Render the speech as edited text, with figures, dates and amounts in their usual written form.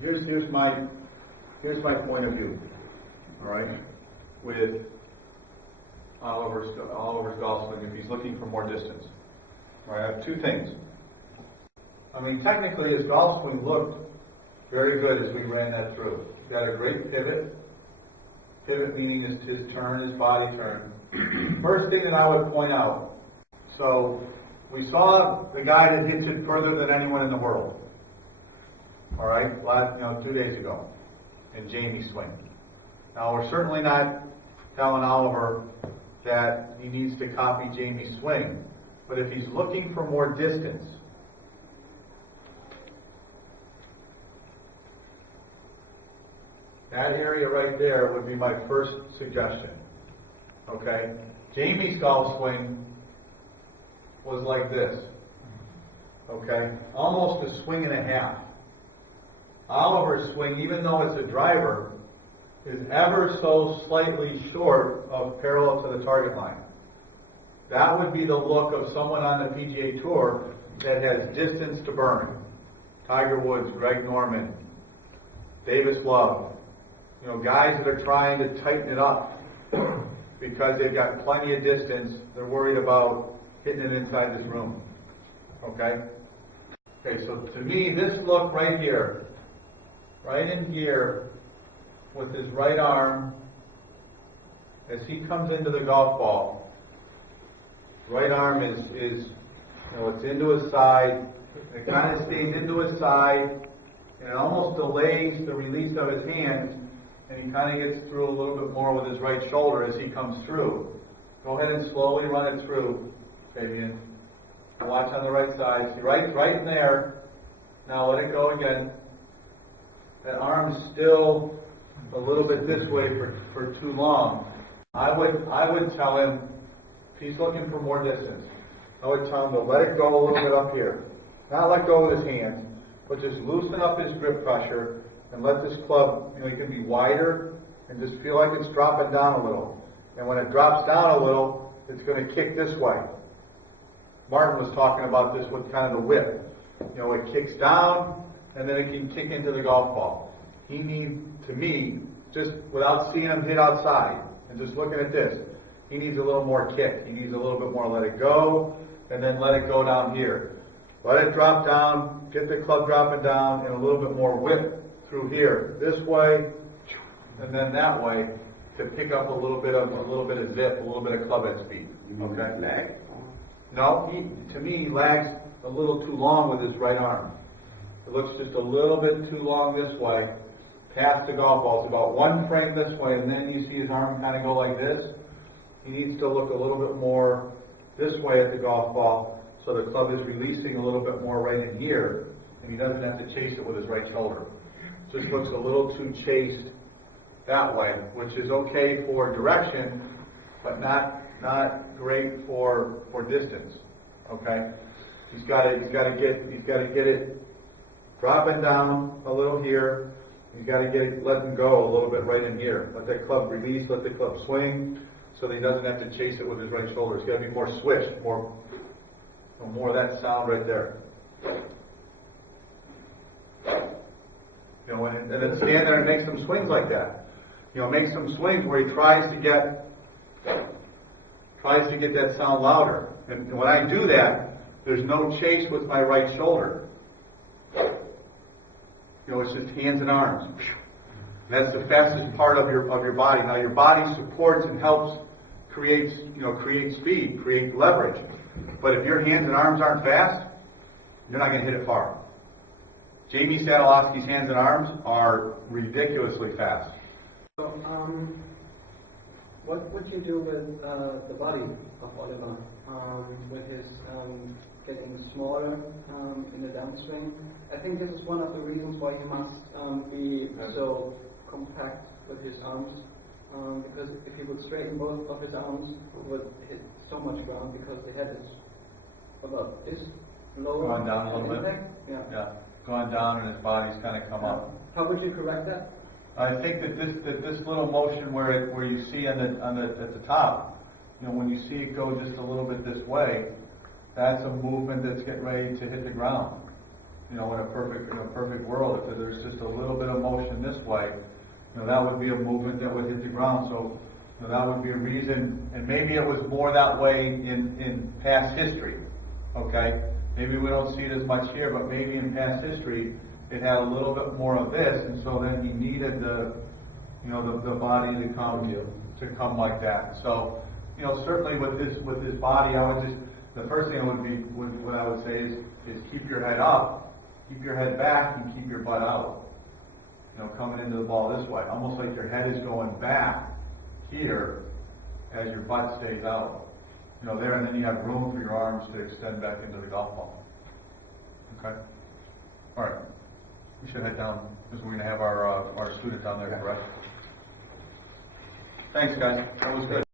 here's my point of view. All right, with Oliver's golf swing, if he's looking for more distance. All right, I have two things. I mean, technically, his golf swing looked very good as we ran that through. He's got a great pivot. Pivot meaning his turn, his body turn. First thing that I would point out, so we saw the guy that hits it further than anyone in the world. All right, 2 days ago, in Jamie's swing. Now, we're certainly not telling Oliver that he needs to copy Jamie's swing, but if he's looking for more distance, that area right there would be my first suggestion. Okay? Jamie's golf swing was like this. Okay? Almost a swing and a half. Oliver's swing, even though it's a driver, is ever so slightly short of parallel to the target line. That would be the look of someone on the PGA Tour that has distance to burn. Tiger Woods, Greg Norman, Davis Love. You know, guys that are trying to tighten it up because they've got plenty of distance. They're worried about hitting it inside this room. Okay? Okay, so to me, this look right here, right in here, with his right arm, as he comes into the golf ball, right arm is it's into his side. It kind of stays into his side, and it almost delays the release of his hand. And he kind of gets through a little bit more with his right shoulder as he comes through. Go ahead and slowly run it through, Fabian. Watch on the right side. See, right in there. Now let it go again. That arm's still a little bit this way for too long. I would tell him, if he's looking for more distance, I would tell him to let it go a little bit up here. Not let go with his hand, but just loosen up his grip pressure and let this club, it can be wider and just feel like it's dropping down a little. And when it drops down a little, it's going to kick this way. Martin was talking about this with kind of the whip. It kicks down and then it can kick into the golf ball. He needs, to me, just without seeing him hit outside and just looking at this, he needs a little more kick. He needs a little bit more let it go and then let it go down here. Let it drop down, get the club dropping down, and a little bit more whip through here, this way, and then that way, to pick up a little bit of zip, a little bit of club head speed. Okay. Lag? No, to me, he lags a little too long with his right arm. It looks just a little bit too long this way, past the golf ball. It's about one frame this way, and then you see his arm kind of go like this. He needs to look a little bit more this way at the golf ball, so the club is releasing a little bit more right in here, and he doesn't have to chase it with his right shoulder. Just looks a little too chased that way, which is okay for direction, but not great for distance. Okay, he's got to get it dropping down a little here. He's got to get it letting go a little bit right in here. Let that club release, let the club swing, so that he doesn't have to chase it with his right shoulder. It's got to be more swish, more of that sound right there. And then stand there and make some swings like that. Make some swings where he tries to get that sound louder. And when I do that, there's no chase with my right shoulder. It's just hands and arms. That's the fastest part of your body. Now your body supports and helps create speed, create leverage. But if your hands and arms aren't fast, you're not going to hit it far. Jamie Sadalowski's hands and arms are ridiculously fast. So, what would you do with the body of Oliver? With his getting smaller in the downswing? I think this is one of the reasons why he must be so compact with his arms. Because if he would straighten both of his arms, he would hit so much ground because the head is about this lower. Going down a little bit? Yeah. Going down and his body's kind of come up. How would you correct that? I think that this little motion where you see at the top, when you see it go just a little bit this way, that's a movement that's getting ready to hit the ground. you know, in a perfect world, if there's just a little bit of motion this way, you know, that would be a movement that would hit the ground. So, you know, that would be a reason, and maybe it was more that way in past history. Okay, maybe we don't see it as much here, but maybe in past history it had a little bit more of this, and so then he needed the, you know, the body to come like that. So, you know, certainly with this body, I would just, the first thing what I would say is keep your head up, keep your head back, and keep your butt out. You know, coming into the ball this way, almost like your head is going back here as your butt stays out. You know, there, and then you have room for your arms to extend back into the golf ball. Okay? All right. We should head down, because we're going to have our student down there, correct? Thanks, guys. That was good.